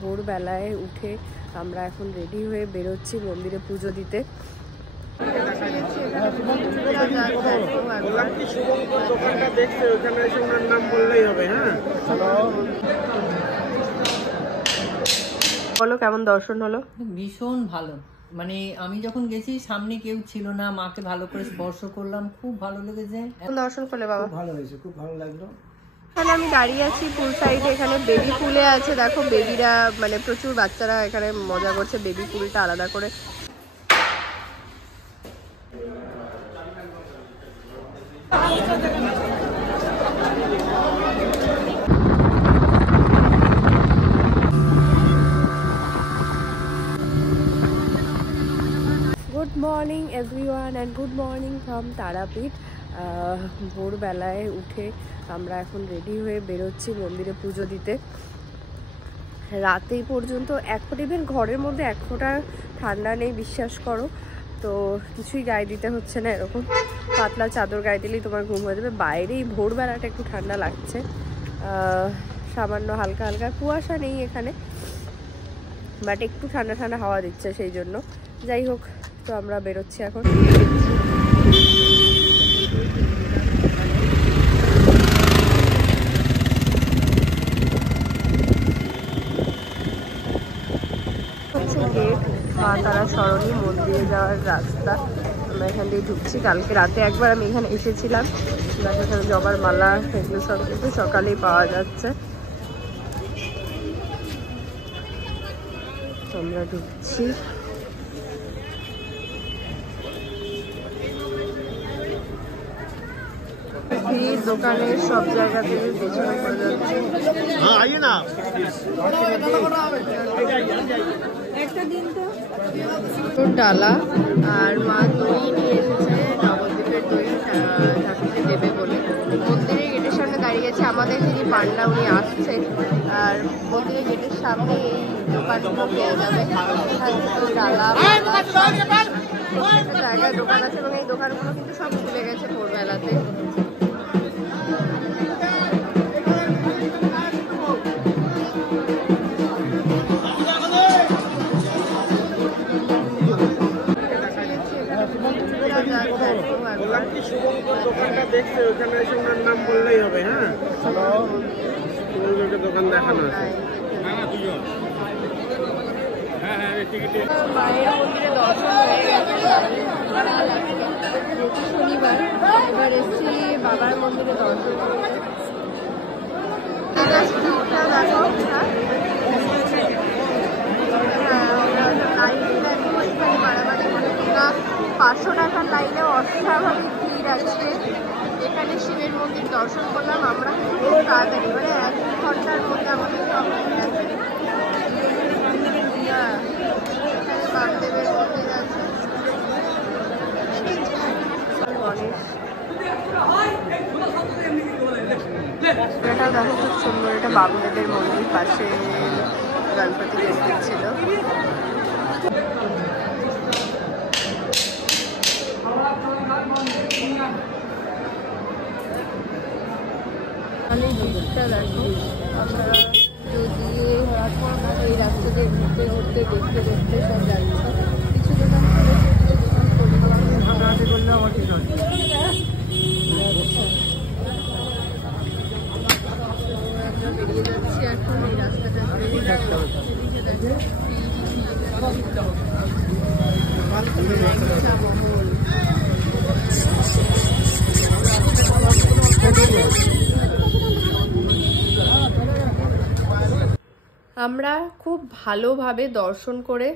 ভোরবেলায় উঠে আমরা এখন রেডি হয়ে বেরোচ্ছি মন্দিরে পুজো দিতে। বলো কেমন দর্শন হলো? ভীষণ ভালো, মানে আমি যখন গেছি সামনে কেউ ছিল না, মাকে ভালো করে স্পর্শ করলাম, খুব ভালো লেগেছে। দর্শন করলে বাবা? ভালো হয়েছে, খুব ভালো লাগলো। এখানে আমি দাঁড়িয়ে আছি পুল সাইডে, এখানে বেবি পুলে আছে, দেখো বেবিরা মানে প্রচুর বাচ্চারা এখানে মজা করছে, বেবি পুলটা আলাদা করে। Good morning everyone and good morning from Tarapith. ভোরবেলায় উঠে আমরা এখন রেডি হয়ে বেরোচ্ছি মন্দিরে পুজো দিতে। রাতে পর্যন্ত ইভেন ঘরের মধ্যে এক ফোঁটা ঠান্ডা নেই, বিশ্বাস করো। তো কিছুই গায়ে দিতে হচ্ছে না, এরকম পাতলা চাদর গায়ে দিলেই তোমার ঘুম হয়ে যাবে। বাইরেই ভোরবেলাটা একটু ঠান্ডা লাগছে, সামান্য হালকা হালকা কুয়াশা নেই এখানে, বাট একটু ঠান্ডা ঠান্ডা হাওয়া দিচ্ছে, সেই জন্য। যাই হোক, তো আমরা বেরোচ্ছি এখন। হচ্ছে গেট, মা তারা সরণী মন্দিরে যাওয়ার রাস্তা। আমরা এখান দিয়ে ঢুকছি। কালকে রাতে একবার আমি এখানে এসেছিলাম, এখানে জবার মালা এগুলো সব কিন্তু সকালেই পাওয়া যাচ্ছে। আমরা ঢুকছি। দোকানের সব জায়গা থেকে পেছনে পড়ে যাচ্ছে। ডালা আর মা দই নিয়ে এসেছে, নবদ্বীপের দই ঠাকুরকে দেবে বলে। মন্দিরের গেটের সামনে দাঁড়িয়ে আছে আমাদের যিনি পান্ডা, উনি আসছে। আর মন্দিরের গেটের সামনে এই দোকানগুলো পেয়ে যাবে, ডালা জায়গায় দোকান আছে, এবং এই দোকানগুলো কিন্তু সব খুলে গেছে ভোরবেলাতে। দেখছে ওখানে এসে ওনার নাম বললেই হবে। হ্যাঁ, দোকান দেখানো আছে। মায়ের মন্দিরে দর্শন হয়ে গেছে, শনিবার। এবার এসছি বাবার মন্দিরে দর্শন করতে। মারামারি করে কিনা 500 টাকার লাইনে অস্বাভাবিক ভিড় আছে। এখানে শিবের মন্দির দর্শন করলাম আমরা খুব তাড়াতাড়ি, মানে 1 ঘন্টার মধ্যে আমাদের সব হয়ে গেছে। এখানে বামদেবের মন্দির আছে, গণেশ। এটা দেখো খুব সুন্দর, এটা বামদেবের মন্দির, পাশে গণপতি মন্দির ছিল। ভিড়টা দেখো, আমরা যদি এই রাস্তা দিয়ে ঘুরতে ঘুরতে দেখতে দেখতে সব যাচ্ছে। কিছু দোকান খুলেছে, কিছু দোকান হাঁটাহাঁটি করলে আমার ঠিক আছে। বেরিয়ে যাচ্ছি এখন এই রাস্তাটা আমরা খুব ভালোভাবে দর্শন করে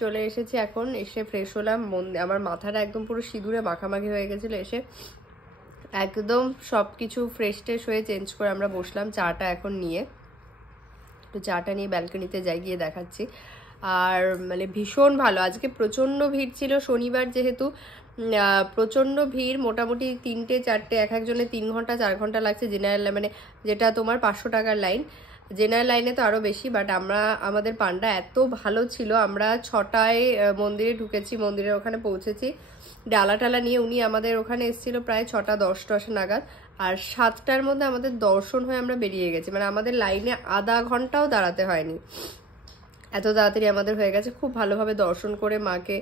চলে এসেছি। এখন এসে ফ্রেশ হলাম, আমার মাথাটা একদম পুরো সিঁদুরে মাখামাখি হয়ে গেছিলো। এসে একদম সব কিছু ফ্রেশ ট্রেশ হয়ে চেঞ্জ করে আমরা বসলাম চাটা এখন নিয়ে। তো চাটা নিয়ে ব্যালকনিতে যাই, গিয়ে দেখাচ্ছি। আর মানে ভীষণ ভালো, আজকে প্রচণ্ড ভিড় ছিল, শনিবার যেহেতু প্রচণ্ড ভিড়। মোটামুটি 3টে 4টে এক একজনের 3 ঘন্টা 4 ঘন্টা লাগছে জেনারেল, মানে যেটা তোমার 500 টাকার লাইন। জেনারেল লাইনে তো আরও বেশি, বাট আমাদের পান্ডা এত ভালো ছিল। আমরা 6টায় মন্দিরে ঢুকেছি, মন্দিরের ওখানে পৌঁছেছি ডালা টালা নিয়ে। উনি আমাদের ওখানে এসেছিল প্রায় 6টা 10 নাগাদ। আর 7টার মধ্যে আমাদের দর্শন হয়ে আমরা বেরিয়ে গেছি, মানে আমাদের লাইনে আধা ঘন্টাও দাঁড়াতে হয়নি, এত তাড়াতাড়ি আমাদের হয়ে গেছে। খুব ভালোভাবে দর্শন করে মাকে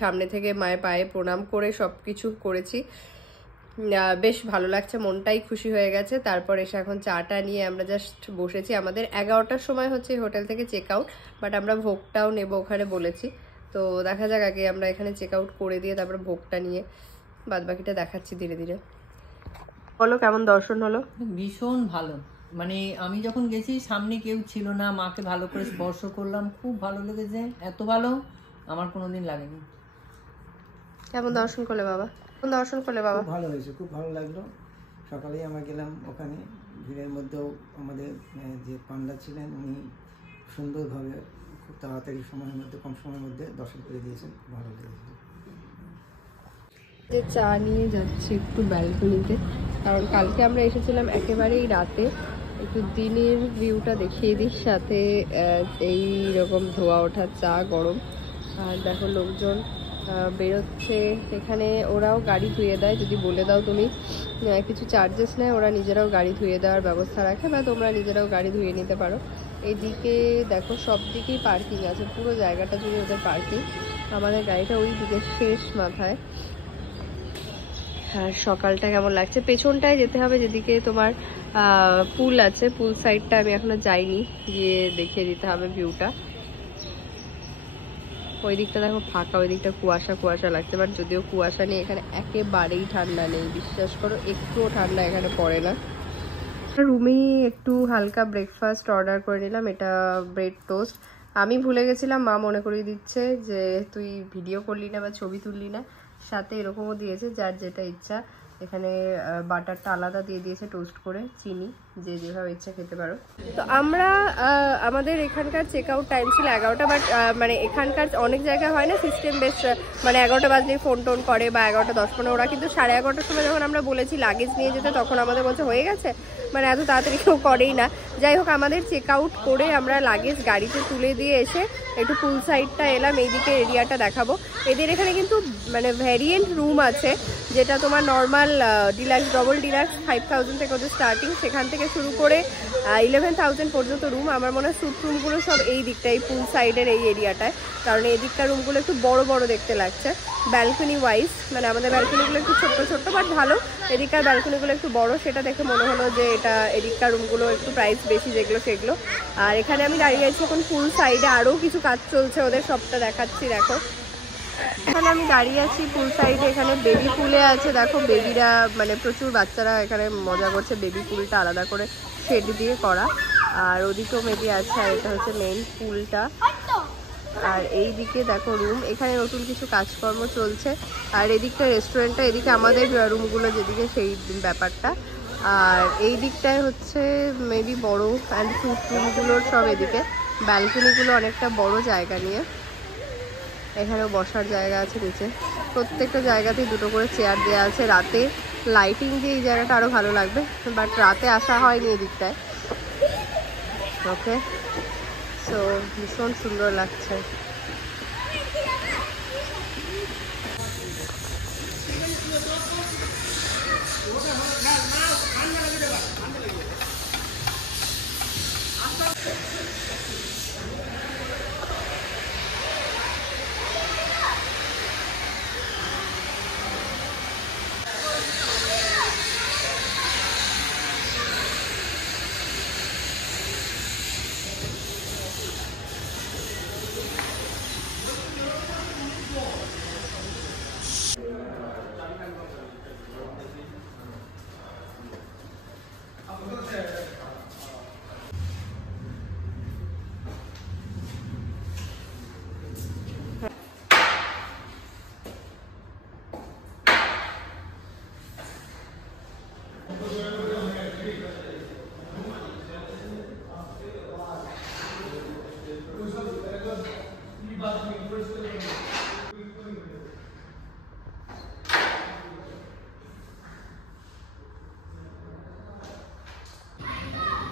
সামনে থেকে মায়ের পায়ে প্রণাম করে সব কিছু করেছি, বেশ ভালো লাগছে, মনটাই খুশি হয়ে গেছে। তারপর এসে এখন চাটা নিয়ে আমরা জাস্ট বসেছি। আমাদের 11টার সময় হচ্ছে হোটেল থেকে চেক আউট, বাট আমরা ভোগটাও নেবো ওখানে বলেছি, তো দেখা যাক আগে আমরা এখানে চেক আউট করে দিয়ে তারপর ভোগটা নিয়ে বাদবাকিটা দেখাচ্ছি ধীরে ধীরে। বলো কেমন দর্শন হলো? ভীষণ ভালো, মানে আমি যখন গেছি সামনে কেউ ছিল না, মাকে ভালো করে স্পর্শ করলাম, খুব ভালো লেগেছে, এত ভালো আমার কোনোদিন লাগেনি। কেমন দর্শন করলে বাবা? কেমন দর্শন করলে বাবা? ভালো হয়েছে, খুব ভালো লাগলো। সকালেই আমরা গেলাম ওখানে, ভিড়ের মধ্যেও আমাদের যে পান্ডা ছিলেন উনি সুন্দরভাবে খুব তাড়াতাড়ি সময়ের মধ্যে, কম সময়ের মধ্যে দর্শন করে দিয়েছেন, খুব ভালো লেগেছে। যে চা নিয়ে যাচ্ছি একটু ব্যালকনিতে, কারণ কালকে আমরা এসেছিলাম একেবারেই রাতে, একটু দিনের ভিউটা দেখিয়ে দিই, সাথে এই রকম ধোয়া ওঠা চা গরম। আর দেখো লোকজন বেরোচ্ছে এখানে, ওরাও গাড়ি ধুয়ে দেয়, যদি বলে দাও তুমি কিছু চার্জেস নেয়, ওরা নিজেরাও গাড়ি ধুয়ে দেওয়ার ব্যবস্থা রাখে, বা তোমরা নিজেরাও গাড়ি ধুয়ে নিতে পারো। এদিকে দেখো সব দিকেই পার্কিং আছে, পুরো জায়গাটা জুড়ে ওদের পার্কিং। আমাদের গাড়িটা ওই দিকে শেষ মাথায়। আর সকালটা কেমন লাগছে? পেছনটায় যেতে হবে যেদিকে তোমার পুল আছে, পুল সাইডটা আমি এখনো যাইনি, গিয়ে দেখিয়ে দিতে হবে ভিউটা। ওই দিকটা দেখো ফাঁকা, ওই দিকটা কুয়াশা কুয়াশা লাগছে, বাট যদিও কুয়াশা নেই, এখানে একেবারেই ঠান্ডা নেই, বিশ্বাস করো একটুও ঠান্ডা এখানে পড়ে না। রুমেই একটু হালকা ব্রেকফাস্ট অর্ডার করে নিলাম, এটা ব্রেড টোস্ট। আমি ভুলে গেছিলাম, মা মনে করিয়ে দিচ্ছে যে তুই ভিডিও করলি না বা ছবি তুললি না, সাথে এরকমও দিয়েছে যার যেটা ইচ্ছা। এখানে বাটারটা আলাদা দিয়ে দিয়েছে টোস্ট করে, চিনি যে যেভাবে ইচ্ছা খেতে পারো। তো আমরা আমাদের এখানকার চেক আউট টাইম ছিল 11টা, বাট মানে এখানকার অনেক জায়গায় হয় না সিস্টেম বেস, মানে 11টা বাজলেই ফোন টোন করে বা 11টা 10-15, ওরা কিন্তু 11:30টার সময় যখন আমরা বলেছি লাগেজ নিয়ে যেতে, তখন আমাদের বলছে হয়ে গেছে, মানে এত তাড়াতাড়ি কেউ করেই না। যাই হোক, আমাদের চেক আউট করে আমরা লাগেজ গাড়িতে তুলে দিয়ে এসে একটু পুল সাইডটা এলাম, এইদিকে এরিয়াটা দেখাবো। এদের এখানে কিন্তু মানে ভ্যারিয়েন্ট রুম আছে, যেটা তোমার নর্মাল ডিলাক্স, ডবল ডিলাক্স 5000 থেকে ওদের স্টার্টিং, সেখান থেকে শুরু করে 11,000 পর্যন্ত রুম। আমার মনে হয় স্যুট রুমগুলো সব এই দিকটা, এই পুল সাইডের এই এরিয়াটায়, কারণ এই দিকটা রুমগুলো একটু বড় বড় দেখতে লাগছে ব্যালকনি ওয়াইজ। মানে আমাদের ব্যালকনিগুলো একটু ছোট্ট ছোট্ট বাট ভালো, এদিককার ব্যালকনিগুলো একটু বড়, সেটা দেখে মনে হলো যে এটা এদিককার রুমগুলো একটু প্রাইস বেশি যেগুলো সেগুলো। আর এখানে আমি দাঁড়িয়ে আছি এখন পুল সাইডে, আরও কিছু কাজ চলছে ওদের, সবটা দেখাচ্ছি। দেখো এখানে আমি দাঁড়িয়ে আছি পুল সাইডে, এখানে বেবি পুলে আছে, দেখো বেবিরা মানে প্রচুর বাচ্চারা এখানে মজা করছে, বেবি পুলটা আলাদা করে শেড দিয়ে করা, আর ওদিকেও মেবি আছে। আর এটা হচ্ছে মেইন পুলটা, আর এই দিকে দেখো রুম, এখানে নতুন কিছু কাজকর্ম চলছে। আর এদিকটা রেস্টুরেন্টটা, এদিকে আমাদের রুমগুলো যেদিকে সেই ব্যাপারটা। আর এই দিকটায় হচ্ছে মেবি বড় অ্যান্ড স্যুট রুমগুলোর সব এদিকে, ব্যালকনিগুলো অনেকটা বড় জায়গা নিয়ে। এখানেও বসার জায়গা আছে নিচে, প্রত্যেকটা জায়গাতেই দুটো করে চেয়ার দেওয়া আছে। রাতে লাইটিং দিয়ে এই জায়গাটা আরও ভালো লাগবে, বাট রাতে আসা হয়নি এই দিকটায়। ওকে, সো ভীষণ সুন্দর লাগছে।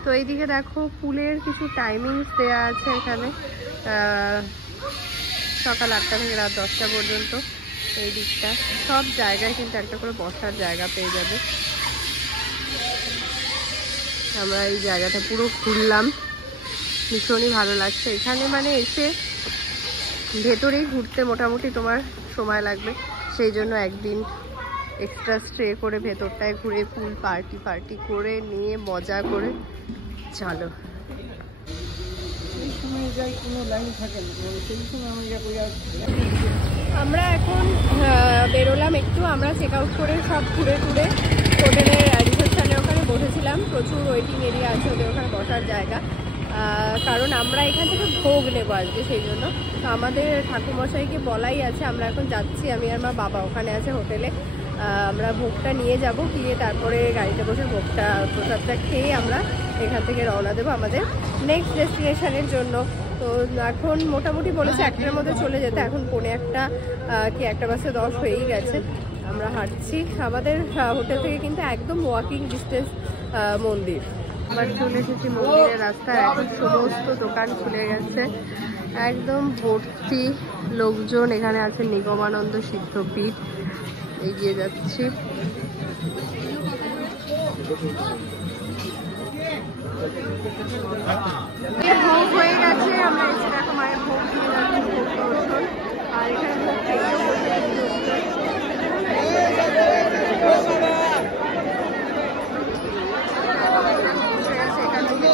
তো এইদিকে দেখো পুলের কিছু টাইমিংস দেওয়া আছে এখানে, সকাল 8টা থেকে রাত 10টা পর্যন্ত। এই দিকটা সব জায়গায় কিন্তু একটা করে বসার জায়গা পেয়ে যাবে। আমরা এই জায়গাটা পুরো ঘুরলাম, ভীষণই ভালো লাগছে এখানে। মানে এসে ভেতরেই ঘুরতে মোটামুটি তোমার সময় লাগবে, সেই জন্য একদিন এক্সট্রা স্টে করে ভেতরটায় ঘুরে পুল পার্টি করে নিয়ে মজা করে চলো। আমরা এখন বেরোলাম একটু, আমরা চেক আউট করে সব ঘুরে হোটেলের রিসেপশনে ওখানে বসেছিলাম। প্রচুর ওয়েটিং এরিয়া আছে ওদের ওখানে বসার জায়গা, কারণ আমরা এখান থেকে ভোগ নেবো আজকে, সেই জন্য। তো আমাদের ঠাকুরমশাইকে বলাই আছে, আমরা এখন যাচ্ছি, আমি আর মা বাবা ওখানে আছে হোটেলে। আমরা ভোগটা নিয়ে যাব, গিয়ে তারপরে গাড়িতে বসে প্রসাদটা খেয়ে আমরা এখান থেকে রওনা দেবো আমাদের নেক্সট ডেস্টিনেশনের জন্য। তো এখন মোটামুটি বলেছে 1টার মধ্যে চলে যেতে, এখন 1:45 কি 1:10 হয়েই গেছে। আমরা হাঁটছি, আমাদের হোটেল থেকে কিন্তু একদম ওয়াকিং ডিস্টেন্স মন্দির। আবার চলে এসেছি মন্দিরের রাস্তায়, এখন সমস্ত দোকান খুলে গেছে, একদম ভর্তি লোকজন। এখানে আছে নিগমানন্দ সিদ্ধপীঠ, এগিয়ে যাচ্ছি। ভোগ হয়ে গেছে, আমরা এসে দেখো মায়ের ভোগ দিয়ে যাচ্ছি, ভোগ দর্শন। আর এখানে ভোগ খেতেও বসে গেছি। এখান থেকে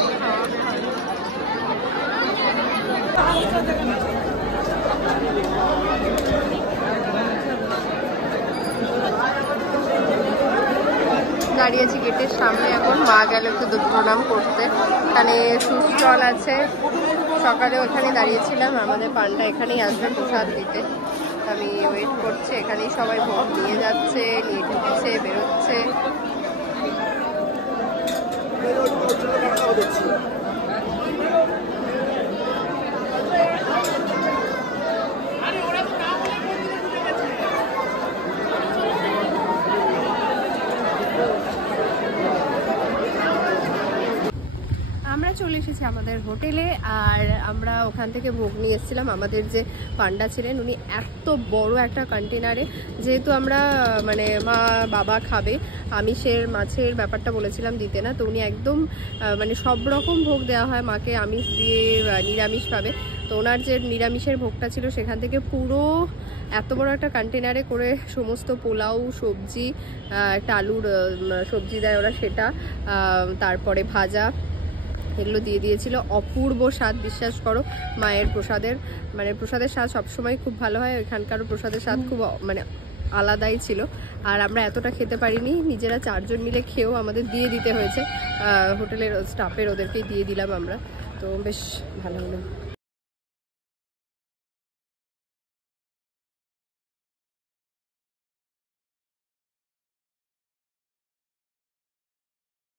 দাঁড়িয়েছি গেটের সামনে, এখন মা গেল একটু প্রণাম করতে। এখানে সুস্টল আছে, সকালে ওখানে দাঁড়িয়েছিলাম, আমাদের পান্ডা এখানেই আসবে প্রসাদ দিতে। আমি ওয়েট করছি, এখানেই সবাই ভোগ নিয়ে যাচ্ছে, নিয়ে ঢুকছে, বেরোচ্ছে। আমরা চলে এসেছি আমাদের হোটেলে, আর আমরা ওখান থেকে ভোগ নিয়ে এসেছিলাম। আমাদের যে পান্ডা ছিলেন উনি এত বড় একটা কন্টেনারে, যেহেতু আমরা মানে মা বাবা খাবে, আমিষের মাছের ব্যাপারটা বলেছিলাম দিতে না, তো উনি একদম মানে সব রকম ভোগ দেওয়া হয় মাকে, আমিষ দিয়ে নিরামিষ পাবে। তো ওনার যে নিরামিষের ভোগটা ছিল সেখান থেকে পুরো এত বড় একটা কন্টেনারে করে সমস্ত পোলাও, সবজি, একটা আলুর সবজি দেয় ওরা সেটা, তারপরে ভাজা, এগুলো দিয়ে দিয়েছিল। অপূর্ব স্বাদ, বিশ্বাস করো। মায়ের প্রসাদের মানে প্রসাদের স্বাদ সবসময় খুব ভালো হয়, ওইখানকারও প্রসাদের স্বাদ খুব মানে আলাদাই ছিল। আর আমরা এতটা খেতে পারিনি, নিজেরা 4 জন মিলে খেয়েও আমাদের দিয়ে দিতে হয়েছে হোটেলের স্টাফের, ওদেরকেই দিয়ে দিলাম আমরা। তো বেশ ভালো হলো।